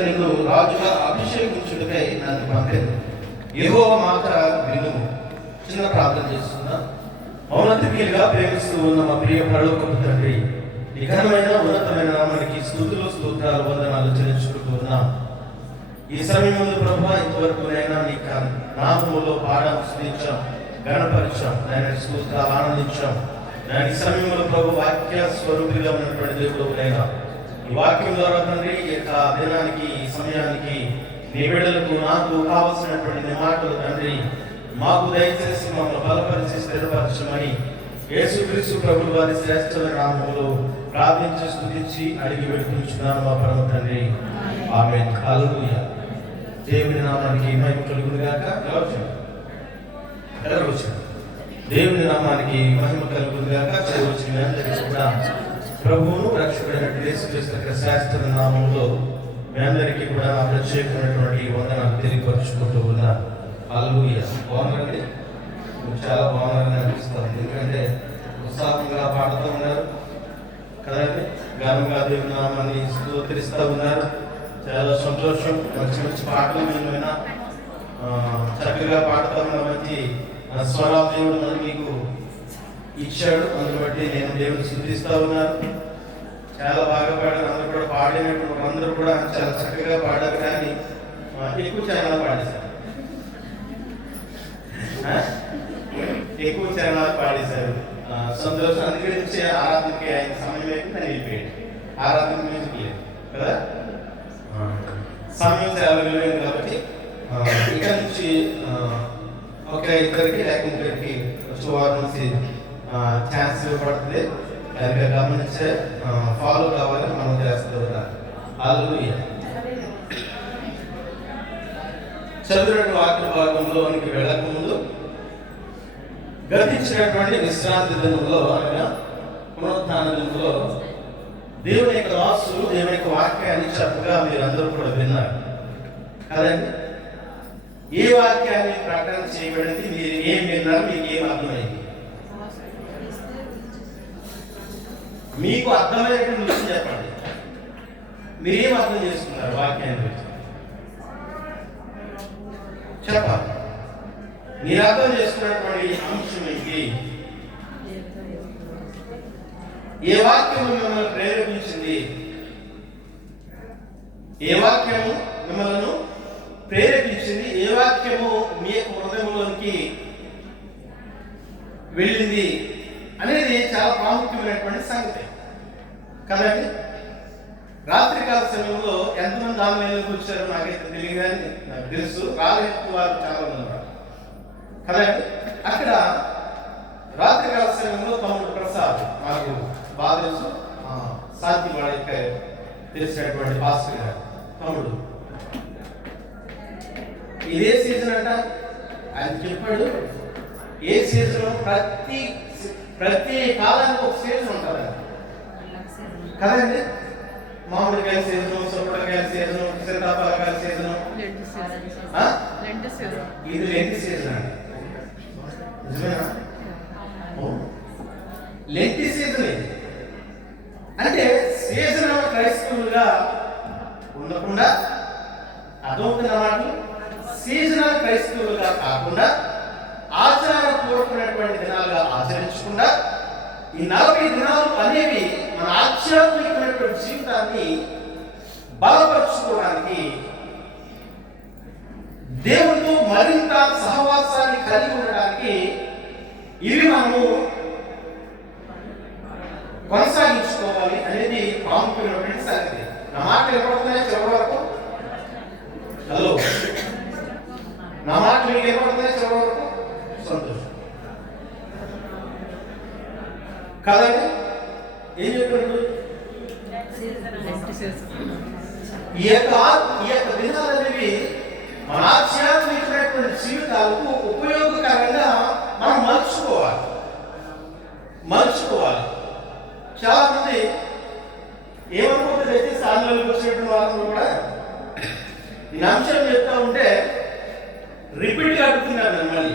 నిన్ను రాజుగా అభిషేకించుటకై నన్ను పంపాను. యెహోవా మాట వినుము. చిన్న ప్రార్థన చేస్తున్నా. మౌనతిగా ప్రేమిస్తూ ఉన్న మా ప్రియ పరలోకపు తండ్రి, ఈ ఘనమైన ఉన్నతమైన నామానికి స్తుతులు స్తోత్రాలు వందనాలు చెల్లించుకుంటూ ఉన్నా. ఈ సమయంలో ప్రభువా, ఇంతవరకునైనా నీ నామములో పాఠం స్తుతించాం, గణపరిచాం, నేను స్తోత్రాలు ఆనందించాం. నేను ఈ సమయంలో ప్రభు వాక్య స్వరూపిగా ఉన్నటువంటి దేవుడునైనా ఈ వాక్యం ద్వారా తండ్రి, ఈ యొక్క దినానికి, ఈ సమయానికి నీ బిడ్డలకు నాకు కావలసినటువంటి మాటలు తండ్రి మాకు దయచేసి మమ్మల్ని బలపరిచి స్థిరపరచమని యేసుక్రీస్తు ప్రభువు వారి శ్రేష్ఠమైన నామములో ప్రార్థించి స్తుతించి అడిగి పెట్టుకుంటున్నాను మా పరమ తండ్రి. ఆమేన్. హల్లెలూయా. దేవుని నామానికి మహిమ కలుగును గాక. దేవుని నామానికి మహిమ కలుగును గాక. వచ్చిన అందరికీ కూడా ప్రభువును రక్షకుడైన యేసుక్రీస్తు శ్రేష్ఠమైన నామములో మీ అందరికీ కూడా ప్రత్యేకమైనటువంటి వందనాలు తెలియపరుచుకుంటూ ఉన్నాను. హల్లెలూయా. బాగున్నారండి? చాలా బాగున్నారని అనిపిస్తుంది. ఎందుకంటే ఉత్సాహంగా పాడుతూ ఉన్నారు కదండి, ఘనంగా దేవుని నామాన్ని స్తోత్రిస్తూ ఉన్నారు. చాలా సంతోషం. మంచి మంచి పాటలు మేము విన్నా, చక్కగా పాడుతూ ఉన్న మంచి స్వరాలు దేవుడు మనం మీకు ఇచ్చాడు. అందుని బట్టి నేను దేవుని స్తుతిస్తూ ఉన్నాను. చాలా బాగా పాడారు. అందరూ కూడా పాడినటువంటి అందరూ కూడా చాలా చక్కగా పాడారు. కానీ ఎక్కువ చాలా పాడేశారు, ఎక్కువ చాలా పాడేశారు. సంతోషం. అందుకని ఆరాధనకి ఆయన సమయం అయిపోయింది, నేను వెళ్ళిపోయాడు. ఆరాధన మ్యూజిక్ లేదు కదా, సమయం చాలా విలువైంది. కాబట్టి ఇక్కడ నుంచి ఒక ఇద్దరికి లేక ముగ్గురికి వచ్చే వారం నుంచి ఛాన్స్ ఇవ్వబడుతుంది. సరిగ్గా గమనించే ఫాలో కావాలని మనం చేస్తూ ఉన్నాం. హల్లెలూయా. చదువు వాక్య భాగంలోనికి వెళ్ళక ముందు గతించినటువంటి విశ్రాంతి దినంలో అనగా పునరుత్థాన దినంలో దేవుని యొక్క దాసులు దేవుని యొక్క వాక్యాన్ని చక్కగా మీరందరూ కూడా విన్నారు కదండి. ఏ వాక్యాన్ని ప్రకటన చేయబడింది, మీరు ఏం విన్నారు, మీకు ఏం అర్థమైంది? మీకు అర్థమైనటువంటి విషయం చెప్పండి. మీరేం అర్థం చేసుకున్నారు వాక్యాన్ని గురించి చెప్పాలి. మీరు అర్థం చేసుకున్నటువంటి అంశం ఏంటి? ఏ వాక్యము మిమ్మల్ని ప్రేరేపించింది? ఏ వాక్యము మిమ్మల్ని ప్రేరేపించింది? ఏ వాక్యము మీ యొక్క హృదయంలోనికి వెళ్ళింది అనేది చాలా ప్రాముఖ్యమైనటువంటి సంగతి కదండి. రాత్రికాల సమయంలో ఎంతమంది ఆన్లైన్లోకి వచ్చారో నాకైతే తెలియదు, కానీ నాకు తెలుసు రాలేదు వారు చాలా మంది ఉన్నారు కదండి. అక్కడ రాత్రికాల సమయంలో తమ్ముడు ప్రసాద్ నాకు బాగా తెలుసు, శాంతి వాడి యొక్క తెలిసినటువంటి పాస్టర్ గారు తమ్ముడు, ఇదే సీజన్ అంట ఆయన చెప్పాడు. ఏ సీజన్? ప్రతి కాలానికి ఒక సీజన్ ఉంటుంది కదండి. మామిడికాయ సీజను, సొరకాయ సీజను, సీతాఫలకాయ సీజను, ఇది లెంటి సీజన్ అండి. నిజమేనా? లెంటి సీజన్ ఇది. అంటే సీజన్ క్రైస్తవులుగా ఉండకుండా, అదొక మాటలు సీజనల్ క్రైస్తవులుగా కాకుండా ఆచారపూర్వకమైనటువంటి దినాలుగా ఆచరించకుండా ఈ 40 దినాలు అనేవి మన ఆధ్యాత్మికమైనటువంటి జీవితాన్ని బలపరుచుకోవడానికి, దేవుడితో మరింత సహవాసాన్ని కలిగి ఉండడానికి ఇవి మనము కొనసాగించుకోవాలి అనేది ప్రాముఖ్యమైనటువంటి సంగతి. నా మాట ఏర్పడుతున్నాయా చివరి వరకు? హలో, నా మాట మీకు ఏర్పడుతున్నాయా చివరి వరకు? సంతోషం కదండి. ఏం చెప్పాడు? ఈ యొక్క దినాలు అనేవి మన ఆధ్యాత్మికమైనటువంటి జీవితాలకు ఉపయోగకరంగా మనం మలుచుకోవాలి. చాలా మంది ఏమనుకుంటుంది అయితే సాధనలకు వచ్చినటువంటి వాళ్ళు కూడా ఈ అంశం చెప్తా ఉంటే రిపీట్గా అడుగుతున్నారు మళ్ళీ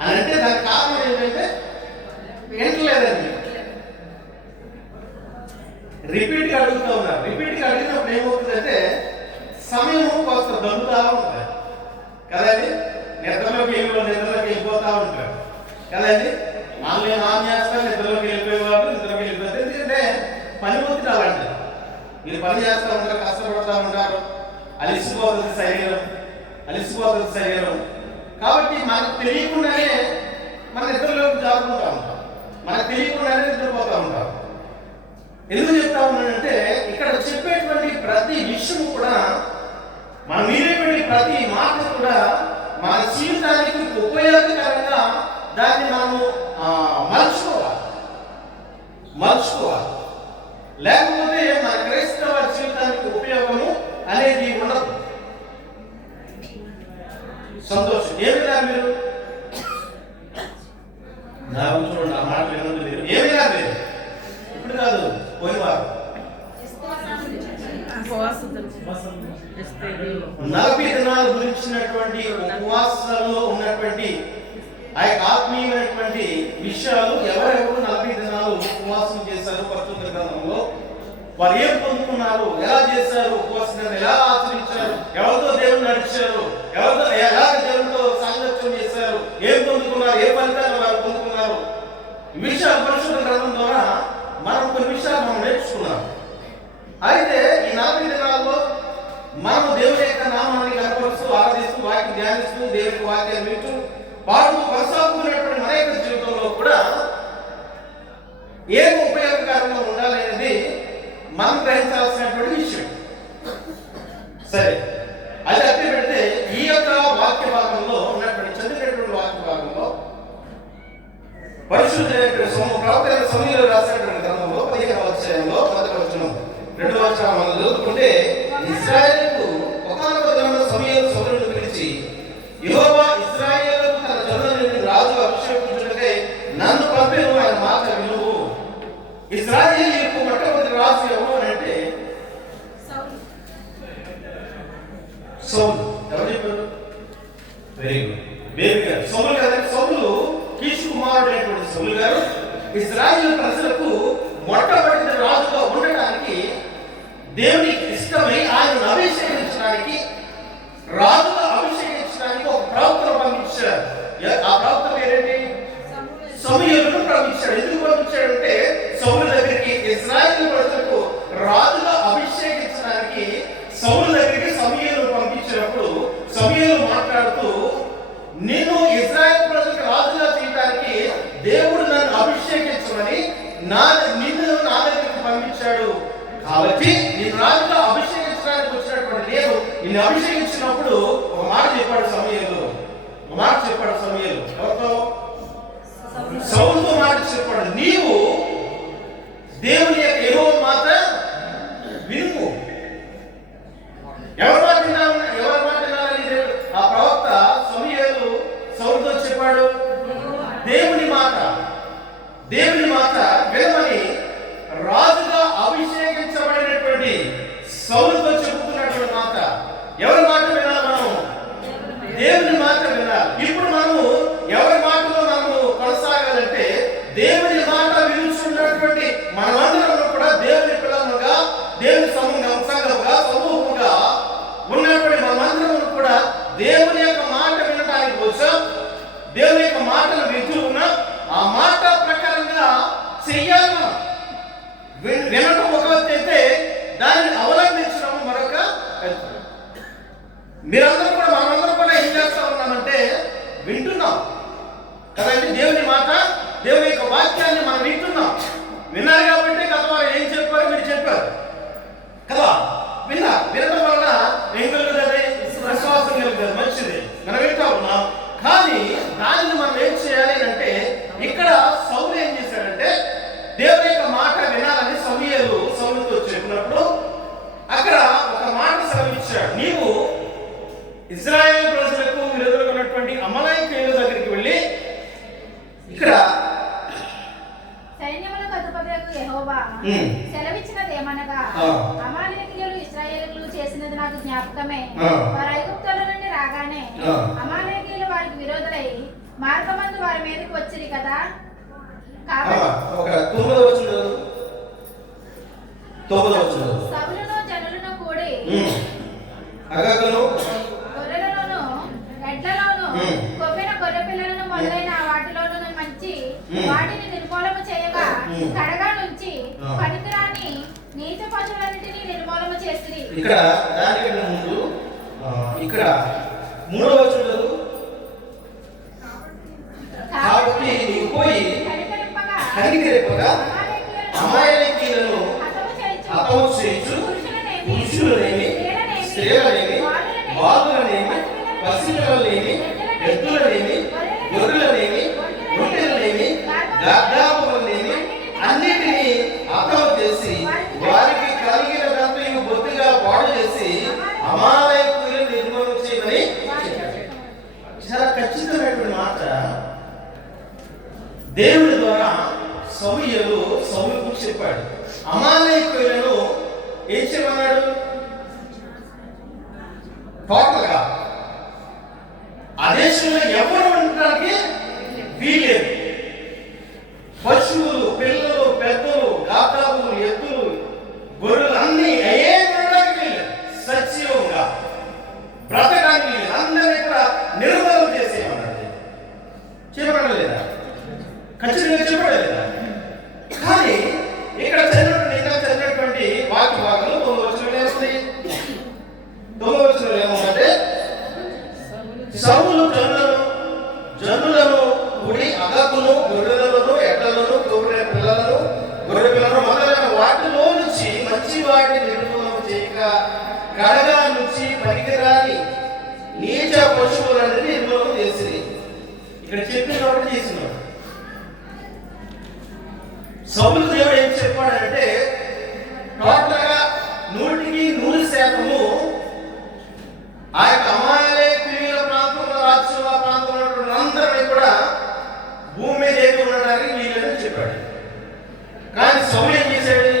అని. అంటే దానికి కారణం ఏంటంటే వింటలేదండి, రిపీట్గా అడుగుతూ ఉన్నారు. రిపీట్గా అడిగినప్పుడు ఏమవుతుందంటే కదండి. ఆన్లైన్ ఆన్ చేస్తారు, నిద్రలోకి వెళ్ళిపోయేవాళ్ళు నిద్రలోకి వెళ్ళిపోతారు. ఎందుకంటే పని ఒత్తిడి అలాంటిది. మీరు పని చేస్తూ ఉంటారు, కష్టపడుతూ ఉంటారు, అలిసిపోతుంది శరీరం. కాబట్టి మనకు తెలియకుండానే మన నిద్రలోకి జారుకుంటూ ఉంటాం, మనకు తెలియకుండానే నిద్రపోతూ ఉంటాం. ఎందుకు చెప్తా ఉన్నానంటే ఇక్కడ చెప్పేటువంటి ప్రతి విషయం కూడా, మనం వినేటువంటి ప్రతి మాట కూడా మన జీవితానికి ఉపయోగకరంగా దాన్ని మనము మలుచుకోవాలి. లేకపోతే మన క్రైస్తవ జీవితానికి ఉపయోగము అనేది ఉండదు. సంతోషం. ఏమైనా మీరు నా చూడండి, ఆ మాట వినండి. మీరు ఏమైనా మీరు ఇప్పుడు కాదు, పోయినవారు 40 దినాలు గురించినటువంటి ఉపవాసాల్లో ఉన్నటువంటి ఆ యొక్క ఆత్మీయమైనటువంటి విషయాలు ఎవరెవరు 40 దినాలు ఉపవాసం చేశారు పరిశుద్ధ గ్రంథంలో, వారు ఏం పొందుకున్నారు, ఎలా చేశారు, ఉపవాసం ఎలా ఆచరించారు, ఎవరితో దేవుని నడిచారు, ఎవరితో ఎలా దేవునితో సాంగత్యం చేశారు, ఏం పొందుకున్నారు, ఏ ఫలితాలు వారు పొందుకున్నారు, ఈ విషయాలు పరిశుద్ధ గ్రంథం ద్వారా మనం కొన్ని విషయాలు మనం నేర్చుకున్నాం. అయితే ఈ 40 దినాల్లో మనము దేవుని యొక్క నామాన్ని కనపరుస్తూ, ఆరాధిస్తూ, వాక్యం ధ్యానిస్తూ, దేవుని వాక్యాన్ని వింటూ వారు కొనసాగుతున్నటువంటి మన యొక్క జీవితంలో కూడా ఏం ఉపయోగకరంగా ఉండాలనేది మనం గ్రహించాల్సినటువంటి విషయం. సరే, అది అట్టి పెడితే ఈ యొక్క వాక్య భాగంలో ఉన్నటువంటి చదివినటువంటి వాక్య భాగంలో పరిశుద్ధమైనటువంటి ప్రవక్త సమూయేలు రాసినటువంటి గ్రంథంలో 15వ అధ్యాయంలో 1వ వచనం 2వ వచనం మనం చదువుకుంటే, ఇశ్రాయేలుకు ఒకానొక దినమున సమూయేలు సౌలును పిలిచి, యెహోవా ఇశ్రాయేలుకు తన జనులను రాజు అభిషేకించుటకై నన్ను పంపెను, ఆయన మాట వినుము. ఇశ్రాయేలీయులకు మొట్టమొదటి రాజు ఎవరు అంటే సౌలు. ఎవరు చెప్పారు? వెరీ గుడ్, బేబీ గారు. సౌలు కదండి. సౌలు కీషు కుమారుడు అయినటువంటి సౌలు గారు ఇశ్రాయేలు ప్రజలకు మొట్టమొదటి రాజుగా ఉండటానికి దేవునికి ఇష్టమై ఆయనను అభిషేకించడానికి, రాజుగా అభిషేకించడానికి ఒక ప్రవక్తను పంపించారు. ఆ ప్రవక్త పేరేంటి? సమూయేలును పంపించాడు. ఎందుకు పంపించాడంటే సౌలు దగ్గరికి ఇశ్రాయేలు ప్రజలకు రాజుగా అభిషేకించడానికి సౌలు దగ్గరికి సమూయేలును పంపించినప్పుడు సమూయేలు మాట్లాడుతూ, నిన్ను ఇశ్రాయేలు ప్రజలకు రాజుగా చేయడానికి దేవుడు నన్ను అభిషేకించమని నిన్ను నా దగ్గరికి పంపించాడు. కాబట్టి నిన్ను రాజుగా అభిషేకించడానికి వచ్చినటువంటి నేను నిన్ను అభిషేకించినప్పుడు ఒక మాట చెప్పాడు సమూయేలు. ఎవరితో? సౌలుతో మాట చెప్పాడు, నీవు దేవుని యొక్క యెహోవా మాట వినుము. ఎవరి మాట వినాలని ఆ ప్రవక్త సమూయేలు సౌలుతో చెప్పాడు? దేవుని మాట వినమని రాజుగా అభిషేకించబడినటువంటి సౌలుతో చెబుతున్నటువంటి మాట. ఎవరి మాట వినాలి? మనం దేవుని మాట వినాలి. ఇప్పుడు మనము ఎవరి మాటలో మనము కొనసాగాలంటే దేవుని మాట వినుచున్నటువంటి మనమందరం కూడా దేవుని పిల్లలుగా, దేవుని సమూహముగా ఉన్నటువంటి మనమందరం కూడా దేవుని యొక్క మాట వినడానికి వచ్చాం. దేవుని యొక్క మాటలు వింటూ ఉన్నాం. ఆ మాట ప్రకారంగా చెయ్యాలి. మనం వినడం ఒక వ్యక్తి అయితే దానిని అవలంబించడం మరొక వ్యక్తి. మీరందరూ కూడా మనమందరం కూడా ఏం చేస్తా ఉన్నామంటే వింటున్నాం కదండి. దేవుని మాట, దేవుని యొక్క వాక్యాన్ని మనం వింటున్నాం. విన్నారు కాబట్టి గత వారు ఏం చెప్పారు మీరు చెప్పారు కదా. వినడం వలన ఏం కలుగుతుంది? విశ్వాసం కలుగుతుంది. మంచిది, మనం వింటా ఉన్నాం. కానీ దానిని మనం ఏం చేయాలి అంటే, ఇక్కడ సౌలు ఏం చేశాడంటే దేవుని యొక్క మాట వినాలని సౌలుతో చెప్పినప్పుడు అక్కడ ఒక మాట సెలవిచ్చాడు. నీవు ఇశ్రాయేలు ప్రజలకు విరోధంగా ఉన్నటువంటి అమలేకీయుల దగ్గరికి వెళ్ళి, ఇక్కడ సైన్యములకు అధిపతియగు యెహోవా సెలవిచ్చినదేమనగా, అమాలేకీయులు ఇశ్రాయేలీయులు చేసినది నాకు జ్ఞాపకమే. వారు ఐగుప్తుల నుండి రాగానే అమాలేకీయులు వారికి విరోధులై మార్గమందు వారి మీదకి వచ్చిరి కదా. సౌలును జనులను కూడి గొర్రెలలోను ఎడ్లలోను కొవ్విన గొర్రె పిల్లలను మొదలైన వాటిలోను ఇక్కడ దానికంటే ముందు ఇక్కడ 3వ వచనం కాబట్టి నీవు పోయి కనికరింపగా అమాయకులను హతము చేయించు పురుషులనేమి స్త్రీలనేమి బాలులనేమి పసిపిల్లలనేమి ఎద్దులనేమి గొర్రెలనేమి రొట్టెలనేమి గర్భములనేమి అన్నిటినీ హతము చేసి వారికి కలిగినదంతా బొత్తిగా పాడు చేసి అమాయకులను నిర్మూలన చేయమని చాలా ఖచ్చితమైనటువంటి మాట దేవుడి ద్వారా సమూయేలుకు చెప్పాడు. అమాలేకీయులను ఏం చేయమన్నాడు? టోటల్గా ఆ దేశంలో ఎవరు ఉండడానికి వీలేదు. పశువులు, పిల్లలు, పెద్దలు, గాతాలు, ఎద్దులు, గొర్రెలు అన్ని ఏమి ఉండడానికి వీలేదు. సజీవంగా బ్రతకడానికి వీలేదు. అందరినీ కూడా నిర్మూలన చేసేయమన్నాడు. చెప్పలేదా? ఖచ్చితంగా చెప్పలేదా? కానీ ఇక్కడ చదివినటువంటి వాక్య భాగంలో 9వ వచనంలో ఏముంది? 9వ వచనంలో ఏముందంటే సౌలు జనులను కూడి అగకును గొర్రెలను ఎడ్లను గొర్రె పిల్లలను మొదలైన వాటిలో నుంచి మంచి వాటిని నిర్మూలన చేయక కడగా నుంచి పనికిరాని నీచ పశువులని నిర్మూలన చేసింది. ఇక్కడ చెప్పిన ఒకటి చేసినాడు. సౌలు దేవుడు ఏం చెప్పాడంటే టోటల్గా 100% ఆ యొక్క అమాలేకీయుల ప్రాంతంలో రాజుల ప్రాంతంలో అందరినీ కూడా భూమి మీద ఏది ఉండడానికి వీళ్ళని చెప్పాడు. కానీ సౌలు ఏం చేశాడు?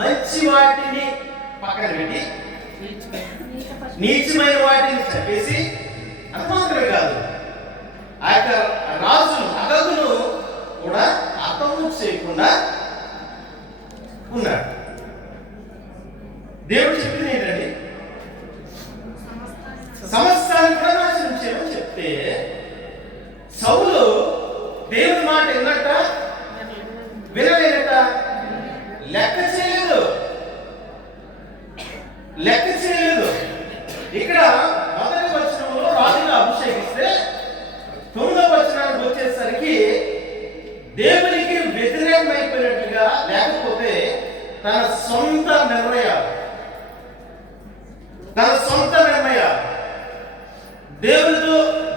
మంచి వాటిని పక్కన పెట్టి నీచమైన వాటిని చెప్పేసి అంత మాత్రమే కాదు, ఆ యొక్క రాజును అగగును కూడా హతము చేయకుండా ఉన్నాడు. దేవుడు చెప్పింది ఏంటండి? సమస్తాన్ని కూడా నాశనం చేయమని చెప్తే సౌలు దేవుని మాట విన్నట్ట వినలేనట్ట? లెక్క చేయలేదు. ఇక్కడ మొదటి వచనంలో రాజుగా అభిషేకిస్తే 9వ వచనానికి వచ్చేసరికి దేవునికి వ్యతిరేకమైపోయినట్లుగా, లేకపోతే తన సొంత నిర్ణయాలు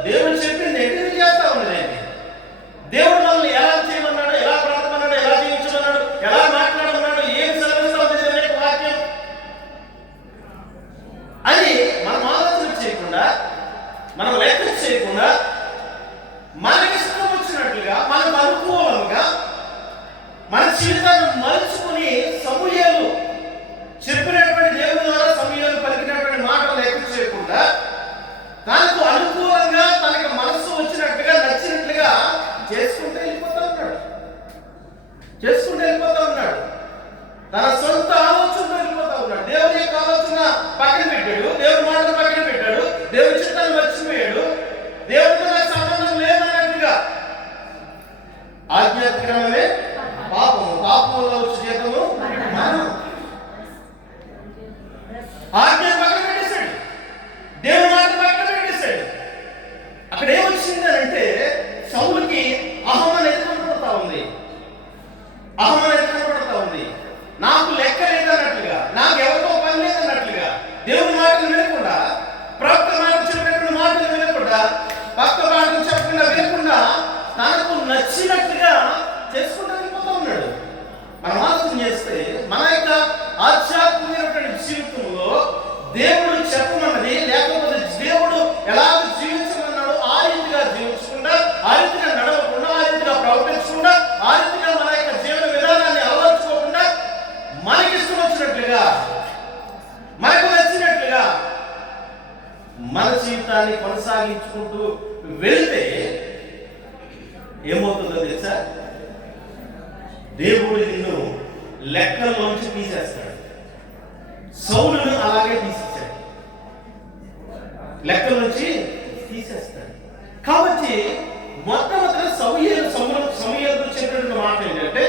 దేవుడు చెప్పింది ఎదురు చేస్తా ఉన్నదండి. దేవుడు మనల్ని ఎలా చేయమన్నాడు, ఎలా బ్రతకమన్నాడు, ఎలా జీవించమన్నాడు, ఎలా మాట్లాడమన్నాడు, ఏం సెలవిస్తా ఉంది వాక్యం అని మనం ఆలోచన చేయకుండా, మనం లెక్క చేయకుండా, మనకి ఇష్టం వచ్చినట్లుగా, మనకు అనుకూలంగా మన జీవితాన్ని మలుచుకుని సమూయేలు చెప్పినటువంటి దేవుని ద్వారా సమూయేలు పలికినటువంటి మాటలు లెక్క చేయకుండా తనకు అనుకూలంగా, తనకు మనసు వచ్చినట్టుగా, నచ్చినట్లుగా చేసుకుంటూ వెళ్ళిపోతా ఉన్నాడు. తన సొంత ఆలోచనతో వెళ్ళిపోతా ఉన్నాడు. దేవుని యొక్క ఆలోచన పక్కన పెట్టాడు, దేవుని మాటలు పక్కన పెట్టాడు, దేవుని చిత్తాన్ని మర్చిపోయాడు. దేవుడితో నాకు సంబంధం లేదన్నట్టుగా ఆజ్ఞాతిక్రమమే పాపము, పాపంలో వచ్చే జీతము మరణం. ఆజ్ఞ పక్కన పెట్టేశాడు, దేవుని మాట పక్కన పెట్టేశాడు. అక్కడ ఏమొచ్చింది అంటే సౌలుకి అహమని ఎదుర్కొనబడతా ఉంది. నాకు లెక్క లేదన్నట్లుగా, నాకు ఎవరితో పని లేదన్నట్లుగా, దేవుని మాటలు వినకుండా, ప్రవక్త మాటలు చెప్పినటువంటి మాటలు వినకుండా, భక్త మాటలు వినకుండా తనకు నచ్చినట్లుగా చేసుకుంటూ వెళ్ళిపోతా ఉన్నాడు. మనం ఆలోచన చేస్తే మన యొక్క ఆధ్యాత్మికమైనటువంటి జీవితంలో దేవుడు చెప్పమన్నది, లేకపోతే దేవుడు ఎలా జీవించమన్నాడు ఆ రీతిగా జీవించకుండా, ఆ రీతిగా నడవకుండా, ఆ రీతిగా ప్రవర్తించకుండా, ఆ రీతిగా మన యొక్క జీవన విధానాన్ని అలవర్చుకోకుండా, మనకి ఇష్టం వచ్చినట్లుగా, మనకు నచ్చినట్లుగా మన జీవితాన్ని కొనసాగించుకుంటూ వెళ్తే ఏమవుతుందో తెలుసా? దేవుడు నిన్ను లెక్కల్లోంచి తీసేస్తాడు. సౌలును అలాగే తీసేస్తాడు, లెక్కల నుంచి తీసేస్తాడు. కాబట్టి మొట్టమొదటి సమూయేలుతో చెప్పినటువంటి మాట ఏంటంటే,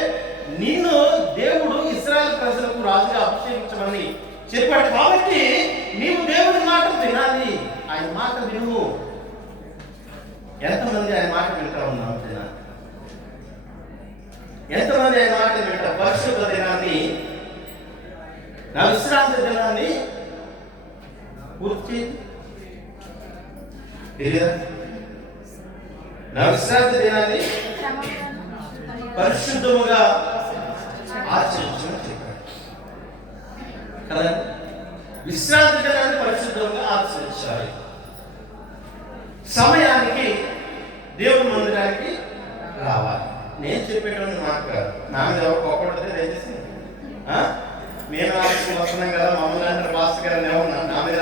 నిన్ను దేవుడు ఇశ్రాయేలు జీవించమని చెప్పాడు. కాబట్టి నీవు దేవుడి మాట వినాలి, ఆయన మాట విను. ఎంతమంది ఆయన మాట వింటా ఉన్నాం? ఎంతమంది ఆయన మాట వింటా? పరిశుద్ధ దినాన్ని, నా విశ్రాంతి దినాన్ని పూర్తి తెలియదా? నా విశ్రాంతి దినాన్ని పరిశుద్ధముగా ఆచరించమని చెప్పాడు కదా. విశ్రాంతి దినాన్ని పరిశుద్ధంగా ఆచరించాలి. సమయానికి దేవుని మందిరానికి రావాలి. నేను చెప్పేటువంటి మాట కాదు. నా మీద ఎవరు కోపడితే దయచేసి మేము ఆలోచన వస్తున్నాం కదా, మమ్మల్ని అంటే భాస్కర్ గారిని ఏమన్నా నా మీద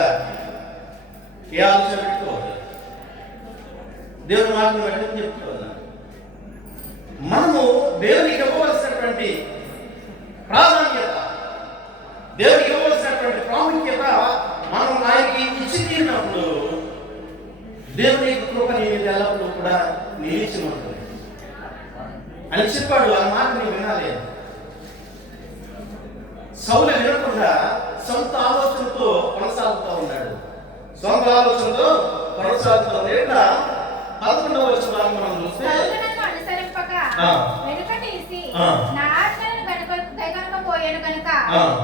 ఏ ఆలోచన పెట్టుకోవాలి. దేవుని మాటను బట్టి చెప్తున్నా. మనము దేవునికి ఇవ్వవలసినటువంటి ప్రాధాన్యత, దేవునికి ఇవ్వవలసినటువంటి ప్రాముఖ్యత మనం ఆయనకి ఇచ్చి తీరినప్పుడు దేవుని కృప నీ మీద ఎల్లప్పుడూ కూడా నిలిచి ఉంటుంది అని చెప్పాడు. ఆ మాట నీ వినాలి. సౌలు వినకుండా సొంత ఆలోచనతో కొనసాగుతూ ఉన్నాడు. సొంత ఆలోచనతో కొనసాగుతూ ఉన్నాడు. 11వ వచనం మనం చూస్తే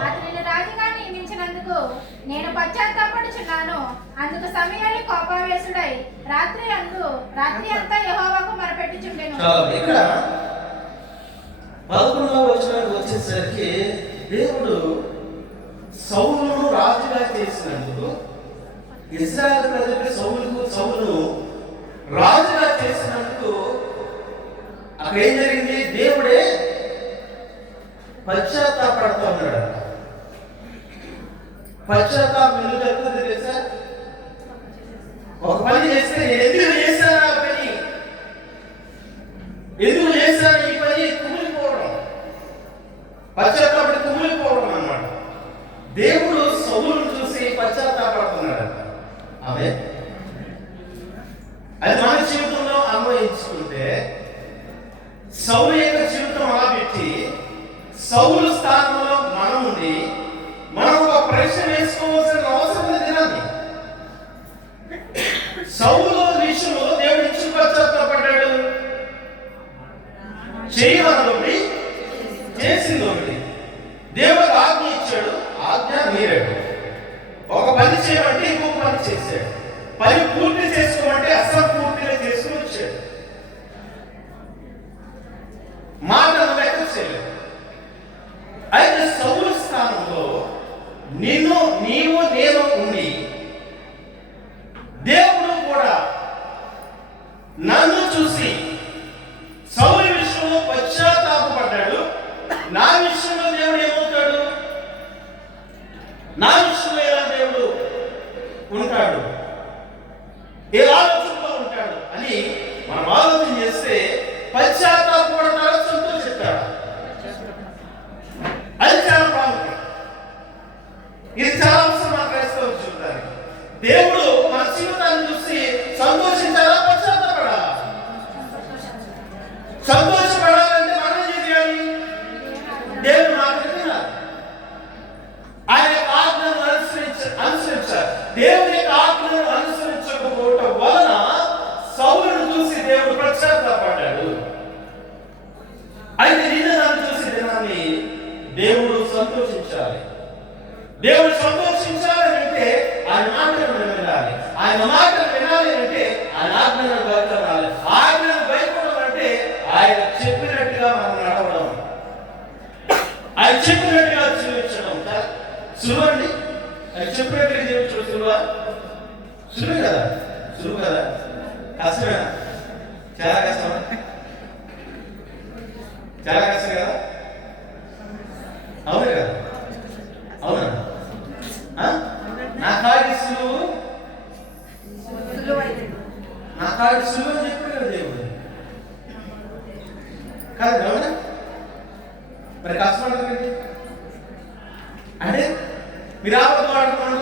అతనిని రాజుగా నియమించినందుకు నేను పశ్చాత్తాపడుచున్నాను. అందుకు సమయాన్ని కోపావేశుడై రాత్రి అంతా యెహోవాకు మొరపెట్టుచుండెను. ఇక్కడ 11వ వచనానికి వచ్చేసరికి దేవుడు సౌలును రాజుగా చేసినందుకు, ఇశ్రాయేలు ప్రజలకు సౌలును రాజుగా చేసినందుకు అక్కడ ఏం జరిగింది? దేవుడే పశ్చాత్తాపడుతూ ఉన్నాడు. పశ్చాత్తాపం ఎందుకు జరుగుతుంది తెలుసా? ఒక పని చేస్తే ఎందుకు చేశాను ఆ పని, ఎందుకు చేశాను ఈ పని, కుమిలిపోవడం, పశ్చాత్తాపడి కుమిలిపోవడం అన్నమాట. దేవుడు సౌలును చూసి పశ్చాత్తాపడుతున్నాడు. ఆమె అది మన జీవితంలో అన్వయించుకుంటే సౌలు యొక్క జీవితం అలా పెట్టి సౌలు స్థానంలో మనం ఉండి మనం ఒక ప్రశ్న వేసుకోవాల్సిన అవసరం లేదు. సౌలు విషయంలో దేవుడు ఇచ్చి పశ్చాత్తాపడ్డాడు. చేయమన్నది ఒకటి, చేసింది ఒకటి. దేవుడు ఆజ్ఞ ఇచ్చాడు, ఆజ్ఞ మీరాడు. ఒక పని చేయమంటే ఇంకొక పని చేశాడు. పని పూర్తి చేసుకోమంటే అసంపూర్తిగా చేసుకుని వచ్చాడు. మాటను లెక్క చేయలేదు. అయితే సౌలు స్థానంలో నీవు నేను ఉండి దేవుడు కూడా నన్ను చూసి సౌలు విషయంలో పశ్చాత్తాపడ్డాడు. నా విషయంలో దేవుడు ఏమవుతాడు, నా విషయంలో ఎలా దేవుడు ఉంటాడు, ఏ ఆలోచనలో ఉంటాడు అని మనం ఆలోచన చేస్తే పశ్చాత్తాపడతాడు, సంతోషిస్తాడు. అది చాలా ప్రాముఖ్యం. ఇది చాలా అవసరం మన క్రైస్తవ జీవితానికి. దేవుడు మన జీవితాన్ని చూసి సంతోషించాలా, పశ్చాత్తాపడాలా? సంతోషపడాలంటే మనం ఏం చేయాలి? దేవుని మాటలు వినాలి, ఆయన ఆజ్ఞను అనుసరించాలి. దేవుని ఆజ్ఞను అనుసరించకపోవటం వలన సౌలును చూసి దేవుడు పశ్చాత్తాపడ్డాడు. అయితే నిన్ను నన్ను చూసి దినాన్ని దేవుడు సంతోషించాలి. దేవుడు సంతోషించాలని అంటే ఆయన మాటలు వినాలి. ఆయన మాటలు వినాలి అంటే ఆయన ఆజ్ఞను గౌరవించాలి. ఆజ్ఞను భయపడాలంటే ఆయన చెప్పినట్టుగా మనం నడవడం, ఆయన చెప్పినట్టుగా జీవించడం సులువండి. ఆయన చెప్పినట్టుగా జీవించడం సులువు కదా? సులువు కదా? కష్టమేనా? చాలా కష్టమా? చాలా కష్టం కదా? అవును కదా? అవునా? నా కాడికి సులువు, నా కాడికి సులువు అని చెప్పాడు కదా దేవుడు. కాదు అవునా? మరి కష్టం అంటే అంటే మీరు అబద్ధం ఆడుకోవడం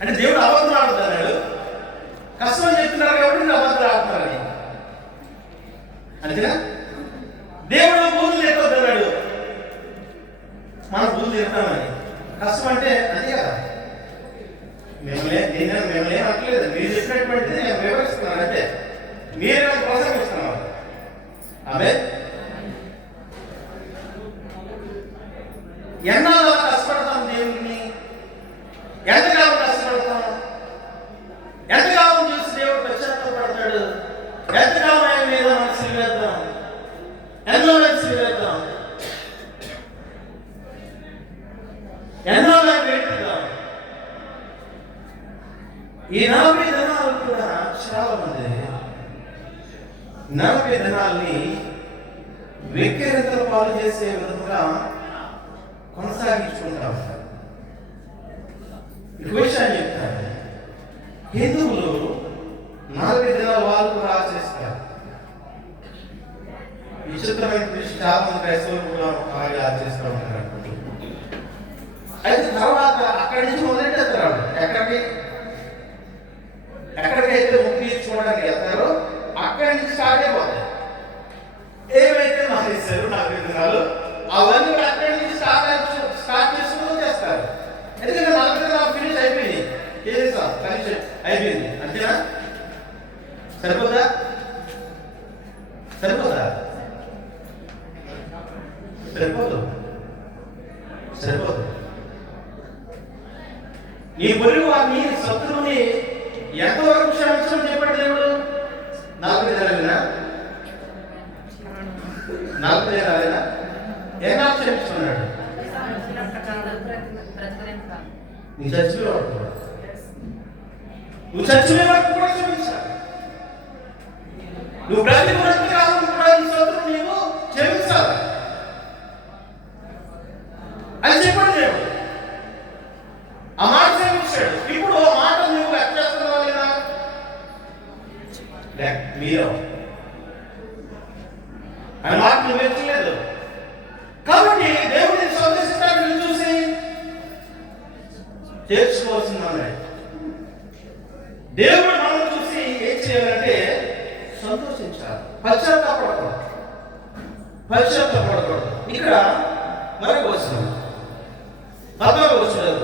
అంటే దేవుడు అబద్ధం ఆడుతున్నాడు, కష్టం చెప్తున్నారు కాబట్టి మీరు అబద్ధం ఆడుతున్నారని అంతేనా? దేవుడు భూములు ఎత్తొద్దన్నాడు, చెప్తామని. కష్టం అంటే అది కదా, మిమ్మల్ని అనట్లేదు, మీరు చెప్పినటువంటిది నేను వివరిస్తున్నాను అంటే మీరు నాకు ప్రోత్సహిస్తున్నారు. ఆమె ఎన్నాళ్ళు కష్టపడతాం దేవుడిని, ఎంతకాలం కష్టపడతాం, ఎంతకాలం చూసి దేవుడు పశ్చాత్తపడతాడు, ఎంతకాలం ఆయన మీద మనసు వేద్దాం, ఎన్నో మనసు వేద్దాం, ఎన్నో వేడుతాం. ఈ 40 దినాలు కూడా చాలా మంది 40 దినాల్ని వెక్కిరింతల పాలు చేసే విధంగా కొనసాగించుకుంటా ఉంటారు. ఇంకో విషయాన్ని చెప్తాను, హిందువులు 40 దినాల వాళ్ళు కూడా ఆచరిస్తారు. విచిత్రమైన విషయం, చాలా మంది క్రైస్తవులు కూడా అలాగే ఆచరిస్తూ ఉంటారు. అయితే తర్వాత అక్కడి నుంచి మొదలెట్టేస్తారు. ఎక్కడికైతే ముక్తి తీర్చుకోవడానికి వెళ్తారో అక్కడి నుంచి స్టార్ట్ అయిపోతాయి. ఏవైతే మానేశారు 40 దినాలు అవన్నీ అక్కడి నుంచి స్టార్ట్ చేసుకుంటూ చేస్తారు. ఎందుకంటే 40 దినాలు ఫినిష్ అయిపోయింది, చేసేసాం, ఫినిష్ అయిపోయింది, అంతేనా? సరిపోదా? సరిపోదా? సరిపోదు, సరిపోదు. నీ పొరుగు వారిని, శత్రువుని ఎంతవరకు క్షమించమని చెప్పాడు దేవుడు? 40 దినాలేనా? 40 దినాలేనా? ఎలా క్షమించుకున్నాడు? నీ చచ్చిపోయే వరకు కూడా, నువ్వు చచ్చిపోయే వరకు కూడా క్షమించాలి. నువ్వు బ్రతికున్నంత కాలం కూడా నీ శత్రువు నీవు క్షమించాలి అని చెప్పాడు దేవుడు. ఆ మాట క్షమించాడు. ఇప్పుడు ఆ మాట నువ్వు వ్యక్తం చేస్తున్నావా లేదా? మీరు ఆ మాట నువ్వు వెచ్చలేదు కాబట్టి దేవుడిని సందేశిస్తాను చూసి చేర్చుకోవాల్సిందే. దేవుడు మనం చూసి ఏం చేయాలంటే సంతోషించాలి, పశ్చాత్తాపడకూడదు. ఇక్కడ మరొక వచనం 14వ వచనం,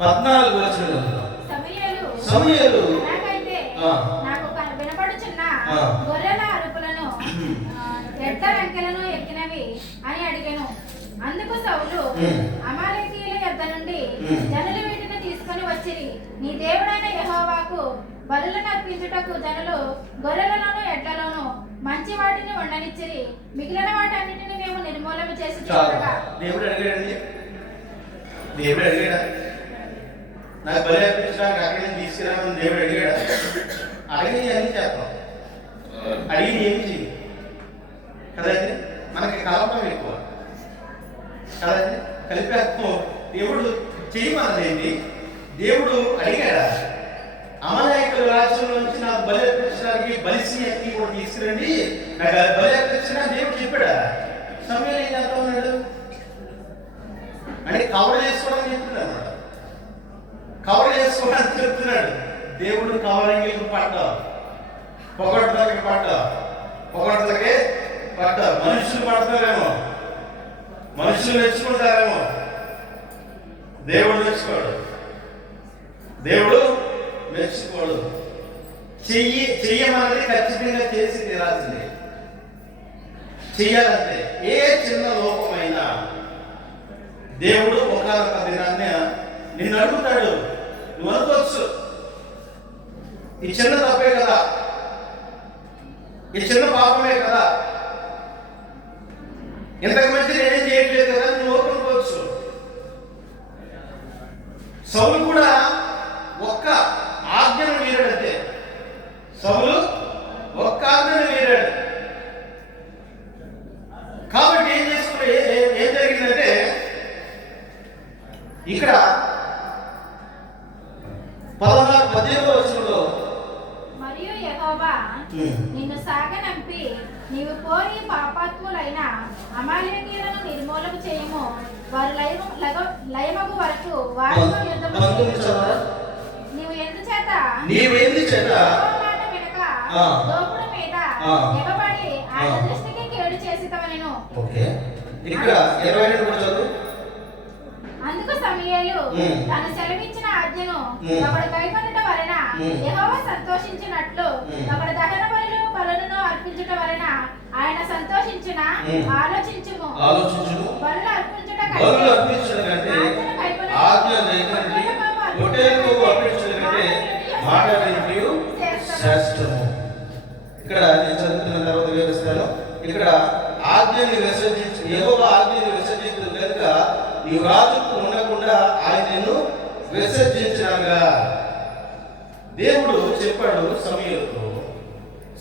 14వ వచనం. సమూయేలు నాకు వినపడుచున్న గొర్రెల అరుపులను ఎడ్ల రంకెలను ఎక్కినవి అని అడిగాను. అందుకు సౌలు, అమాలేకీయుల యొద్ద నుండి జనులు వీటిని తీసుకొని వచ్చిరి. నీ దేవుడైన యెహోవాకు బలులను అర్పించుటకు జనులు గొర్రెలలోను ఎడ్లలోను మంచి వాటిని ఉండనిచ్చిరి. మిగిలిన వాటన్నిటిని మేము నిర్మూలన చేసి చూడగా. దేవుడు అడిగాడండి, దేవుడు అడిగాడా? నాకు బలి అర్పించడానికి అక్కడి నుంచి తీసుకురామని దేవుడు అడిగాడా? అడిగి అన్ని చేస్తాం, అడిగి ఏమి చేయి కదండి. మనకి కలపడం ఎక్కువ కదండి, కలిపేస్తాం. దేవుడు చేయమన్నదేంటి? దేవుడు అడిగాడా? అమలేకుల రాజ్యం నుంచి నాకు బలి అర్పించడానికి బలిసి అన్ని కూడా తీసుకురండి, నాకు బలి అర్పించిన దేవుడు చెప్పాడా? సమయంలో ఏం చేస్తా ఉన్నాడు అంటే కవర్ చేసుకోవడం చెప్తున్నాడు అన్నమాట. కవర్ చేసుకోవడానికి చెప్తున్నాడు దేవుడు. కవరింగ్ పడ్డావు, పొగడ్తలకి పడ్డావు. మనుషులు పడతారేమో, మనుషులు మెచ్చుకుంటారేమో, దేవుడు మెచ్చుకోడు. చెయ్యమన్నది ఖచ్చితంగా చేసి తీరాల్సిందే. చెయ్యాలంటే ఏ చిన్న లోపమైనా దేవుడు ఒకనొక దినాన్ని నిన్ను అడుగుతాడు. నువ్వు అనుకోవచ్చు, ఈ చిన్న తప్పే కదా, ఈ చిన్న పాపమే కదా, ఇంతకు మంచి నేనేం చేయట్లేదు కదా నువ్వు అనుకోవచ్చు. సౌలు కూడా ఒక్క ఆజ్ఞను మీరాడంతే. సౌలు ఒక్క ఆజ్ఞను మీరాడు. కాబట్టి ఏం జరిగిందంటే ఇక్కడ 18వ వచనంలో, మరియు యెహోవా నిన్ను సాగనంపి నీవు కోరి పాపాత్ములైన అమాలేకీయులను నిర్మూలన చేయము, వారు లయమగు వరకు వారితో యుద్ధము నీవు ఎందుచేత మాట వినక దోపుడు మీద ఎగబడి ఆయన దృష్టికి కేడు చేసితవనెను. ఓకే, ఇక్కడ 22 కూడా చదువు. అందుకు సమూయేలు ఉమ్. తాను సెలవిచ్చిన ఆజ్ఞను ఉమ్. ఒకడు కైకొనుట వలన ఉమ్. యెహోవా సంతోషించినట్లు ఉమ్. ఒకడు దహన బలులను అర్పించుట వలన ఆయన సంతోషించిన ఉమ్. ఆలోచించుము. బలులు అర్పించుట బలులు అర్పించడం కంటే ఆజ్ఞ లేకంటే రొట్టెలు అర్పించడం కంటే మాట వినియు శ్రేష్టము. ఇక్కడ నేను చదువుతున్న తర్వాత వివరిస్తాను. ఇక్కడ ఆజ్ఞని విసర్జించి యెహోవా ఆజ్ఞని విసర్జించదు కనుక నీవు రాజుకు ఉండకుండా ఆయన నిన్ను విసర్జించినగా దేవుడు చెప్పాడు సమూయేలుతో.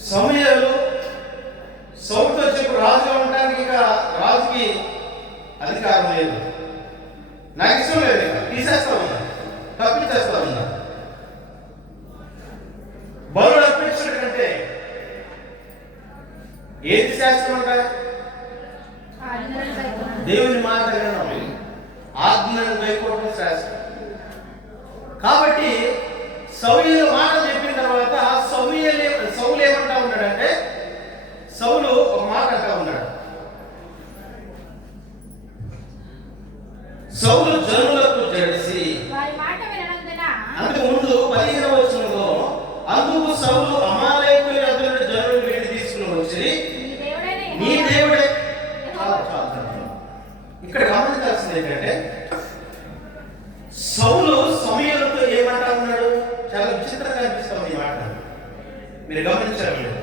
సమూయేలు సౌలుతో చెప్పు రాజుగా ఉండడానికి ఇక రాజుకి అధికారం లేదు, నాకు ఇష్టం లేదు, ఇక తీసేస్తా ఉన్నా, తప్పించేస్తా ఉన్నా. బలులు అర్పించడం కంటే ఏది శాస్త్రం అంట? దేవుని మాట వినడం, ఆజ్ఞలను గైకోవడం శాస్త్రం. కాబట్టి సమూయేలు మాట చెప్పిన తర్వాత సౌలు ఏమంటా ఉన్నాడంటే, సౌలు ఒక మాట అంటా ఉన్నాడు. సౌలు జనులకు జడిసి, అందుకు ముందు 15వ వచనంలో అందుకు సౌలు అమాలేకుల యొద్ద నుండి జనులు వీడి తీసుకుని వచ్చి నీ దేవుడే. ఇక్కడ గమనించాల్సింది ఏంటంటే సౌలు సమూయేలుతో ఏమంటా ఉన్నాడు? చాలా విచిత్రంగా అనిపిస్తుంది ఈ మాట, మీరు గమనించారు.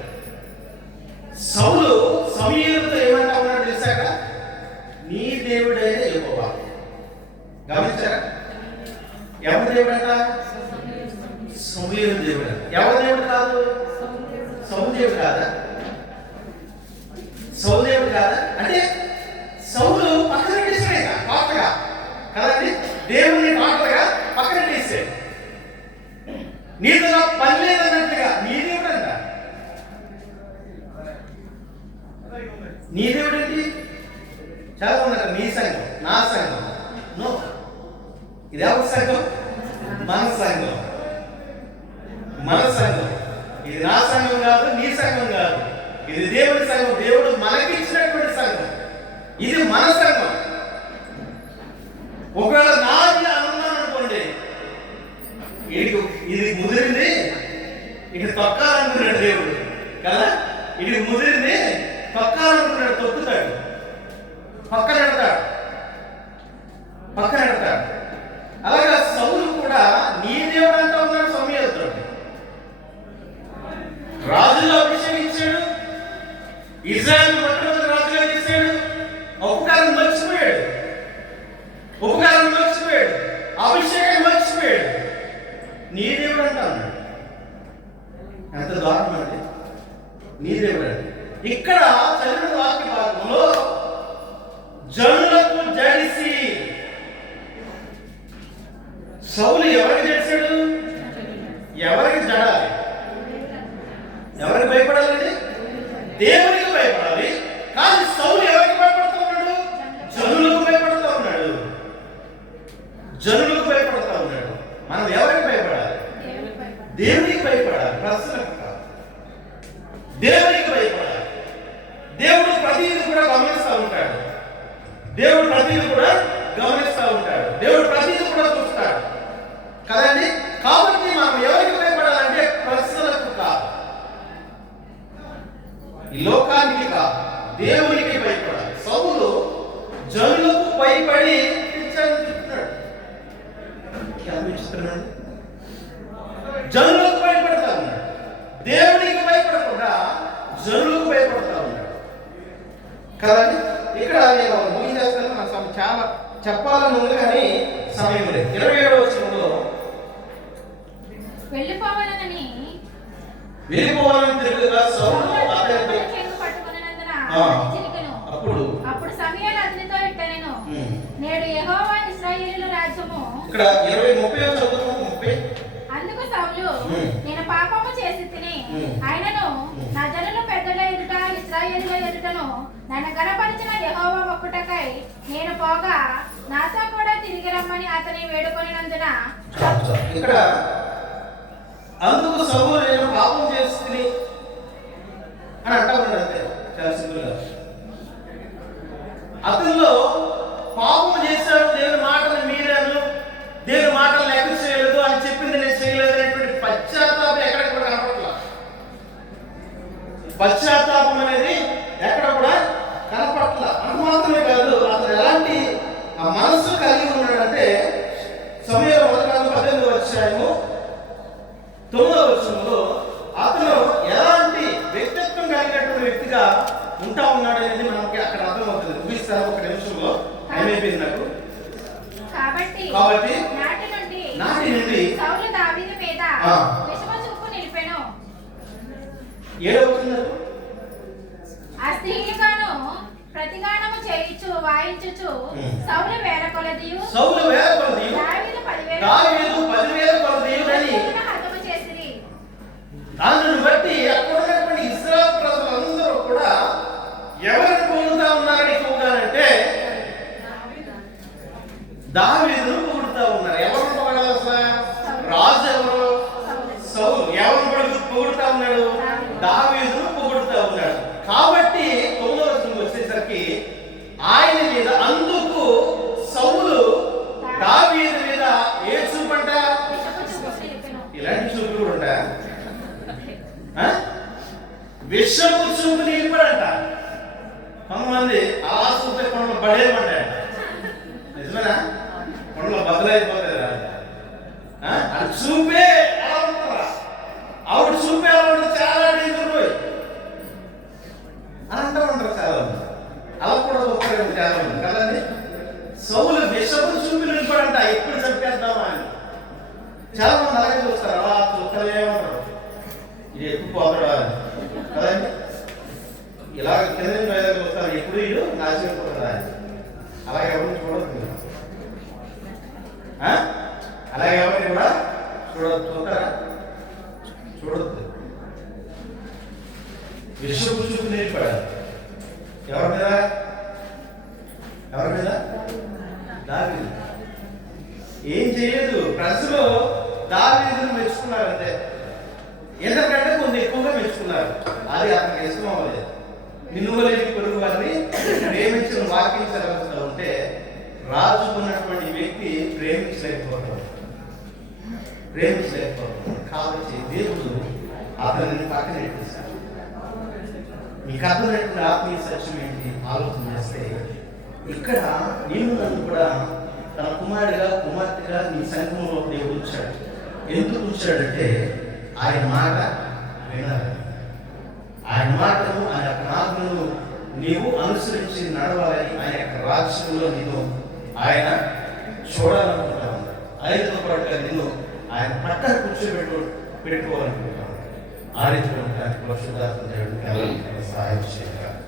సౌలు సమూయేలుతో ఏమంటా ఉన్నాడు తెలిసాక? నీ దేవుడైన యెహోవా. గమనించారా? ఎవరి దేవుడంట? సమూయేలు దేవుడు. ఎవరి దేవుడు కాదు? సౌలు దేవుడు కాదా? సౌలు దేవుడు కాదా? అంటే సౌలు పక్కన తీసాడు పాటగా కదండి, దేవుని పాటగా పక్కన తీసాడు. నీతో నా పని లేదన్నట్టుగా నీ దేవుడు అంట. నీ దేవుడు ఏంటి? చాలా ఉన్నారు. నీ సంఘం, నా సంఘం. నో, ఇది ఎవరి సంఘం? మన సంఘం, మన సంఘం. ఇది నా సంఘం కాదు, నీ సంఘం కాదు, ఇది దేవుడి సంఘం. దేవుడు మనకి ఇచ్చినటువంటి సంఘం, ఇది మన సంఘం. ఒకవేళ నాది అనున్నాను అనుకోండి, ఇది ముదిరింది, ఇటు తొక్కాలనుకున్నాడు దేవుడు కదా. ఇది ముదిరింది, తొక్కాలనుకున్నాడు, తొక్కుతాడు, పక్కన పెడతాడు. అలాగా సౌలు కూడా నీ దేవుడు అంటూ ఉన్నాడు సమూయేలుతో. రాజుగా అభిషేకించాడు, ఇజ్రాయెల్ మొట్టమొదటి రాజుగా చేశాడు. ఉపకారం మర్చిపోయాడు, అభిషేకాన్ని మర్చిపోయాడు. నీ దేవుడు అంటా ఉన్నాడు. ఎంత దారుణం అండి, నీ దేవుడు అండి. ఇక్కడ చదివిన వాక్య భాగంలో జనులకు జడిసి, సౌలు ఎవరికి చేశాడు? ఎవరికి జడాలి? ఎవరికి భయపడాలండి? దేవునికి భయపడాలి. కానీ సౌలు ఎవరికి భయపడుతూ ఉన్నాడు? జనులకు భయపడుతూ ఉన్నాడు. మనం ఎవరికి భయపడాలి? దేవునికి భయపడాలి, ప్రశ్నలకు కాదు. దేవునికి భయపడాలి. దేవుడు ప్రతిదీ కూడా గమనిస్తూ ఉంటాడు. దేవుడు ప్రతిదీ కూడా చూస్తాడు కదండి. కాబట్టి మనం ఎవరికి భయపడాలంటే ప్రశ్నలకు కాదు, ఈ లోకానికి కాదు, దేవునికి భయపడాలి. సౌలు జనులకు భయపడి చెప్తున్నాడు. జనులకు భయపడతా ఉన్నాడు, దేవునికి భయపడకుండా జనులకు భయపడతా ఉన్నాడు కదండి. ఇక్కడ నేను ముగించేస్తాను, నాకు చాలా చెప్పాలని ఉంది కానీ సమయం లేదు. 27వ వచనంలో వెళ్ళిపోవాలని తిరుగుగా సౌలు అప్పుడు సమూయేలు అతనితో ఇట్టనెను, నేడు యెహోవా ఇశ్రాయేలు రాజ్యము. ఇక్కడ 30 చదువు 30. అందుకు సౌలు, నేను పాపము చేసి తిని ఆయనను నా జనులు పెద్దల ఎదుట ఇశ్రాయేలుల ఎదుటను నన్ను గణపరిచిన యెహోవా ఒక్కటకై నేను పోగా నాతో కూడా తిరిగి రమ్మని అతని వేడుకొనినందున. ఇక్కడ అందుకు సౌలు నేను పాపం చేసి అని అంటా ఉన్నాడు. అంతే, చాలా సింపుల్ గా. అతనిలో పాపం చేశాడు, దేవుని మాటలు మీరాను, దేవుని మాటలు లెక్క చేయలేదు, అని చెప్పింది నేను చేయలేదు అనేటువంటి పశ్చాత్తాపం ఎక్కడ కూడా కనపడట్లా. పశ్చాత్తాపం అనేది ఎక్కడ కూడా కనపడట్లా. అది మాత్రమే కాదు, అతను ఎలాంటి ఆ మనస్సు కలిగి ఉన్నాడంటే సమయం 18వ అధ్యాయము 9వ వచనంలో అతను ఎలాంటి వ్యక్తిత్వం కలిగినటువంటి వ్యక్తిగా ఉంటా ఉన్నాడు అనేది మనకి అక్కడ అర్థమవుతుంది. ముగిస్తాను ఒక నిమిషంలో, ఏమైపోయింది నాకు. కాబట్టి నాటి నుండి సౌలు దావీదు మీద విషమ చూపు నిలిపెను. 7వ వచనం ఆ స్త్రీలుగాను ప్రతిగానము చేయించు వాయించుచు సౌలు వేల కొలదియు దావీదు 10,000 కొలదియు అని హతము చేసిరి. దానిని బట్టి అక్కడ ఉన్నటువంటి ఇశ్రాయేలు ప్రజలందరూ కూడా ఎవరిని పొగుడుతా ఉన్నారని ఎక్కువగానంటే దావీదును పొగుడుతా ఉన్నారు. ఎవరిని పొగడాలి అసలు? రాజు ఎవరు? సౌలు. ఎవరిని పొగుడుతా ఉన్నాడు? దావీదును పొగుడుతా ఉన్నాడు. కాబట్టి 9వ వచనం వచ్చేసరికి ఆయన మీద, అందుకు సౌలు దావీదు మీద ఏ చూపంట? ఇలాంటి చూపులు కూడా ఉంటా? విషపు చూపు నిలిపడంట. కొంతమంది అలా చూస్తే కొండలు పడేయమంటాడు. నిజమేనా? కొండలు బదులైపోతారా? అది చూపే ఎలా ఉంటుందా? ఆవిడ చూపే ఎలా ఉంటుంది? చాలా డేంజర్ పోయి అని అంటూ ఉంటారు చాలా మంది. అలా కూడా ఒక్కరే చాలా మంది కదండి. సౌలు విషపు చూపి నిలిపడంట, ఎప్పుడు చంపేద్దామా అని. చాలా మంది అలాగే చూస్తారు, అలా చూస్తూనే ఉంటారు. ఇది ఎక్కువ పోతాడా కదండి. ఇలా కింద మీద చూస్తారు, ఎప్పుడు వీడు నాశనపోతాడా అని. అలాగే ఎవరిని చూడద్దు, అలాగే ఎవరిని కూడా చూస్తారా? చూడద్దు. విషపు చూపు నిలిపాడు. ఎవరి మీద? దావీదు. ఏం చేయలేదు. ప్రజలు దావీదును మెచ్చుకున్నారు అంతే. ఎందుకంటే కొంచెం ఎక్కువగా మెచ్చుకున్నారు. అది అతనికి ఇష్టం అవ్వలేదు. నిన్ను లేని పొరుగు వారిని ప్రేమించిన వాక్యం చదువుతూ ఉంటే రాజుకున్నటువంటి వ్యక్తి ప్రేమించలేకపోతాడు. కాబట్టి దేవుడు అతనిని పక్కన పెట్టేశాడు. మీకు అర్థమైనటువంటి ఆత్మీయ సత్యం ఏంటి ఆలోచన చేస్తే, ఇక్కడ నిన్ను నన్ను కూడా తన కుమార్తెగా నీ సంఘంలో దేవుడు ఉంచాడు. ఎందుకు ఉంచాడంటే ఆయన మాట వినాలి. ఆయన మాటను, ఆయన యొక్క మార్గమును నీవు అనుసరించి నడవాలని, ఆయన యొక్క రాజ్యంలో నిన్ను ఆయన చూడాలనుకుంటాను. ఆయనతో పాటుగా నిన్ను ఆయన పట్ట పెట్టుకోవాలనుకుంటాను. ఆ రీతిలో పరిశుద్ధాత్మ దేవుడు సహాయం చేయాలి.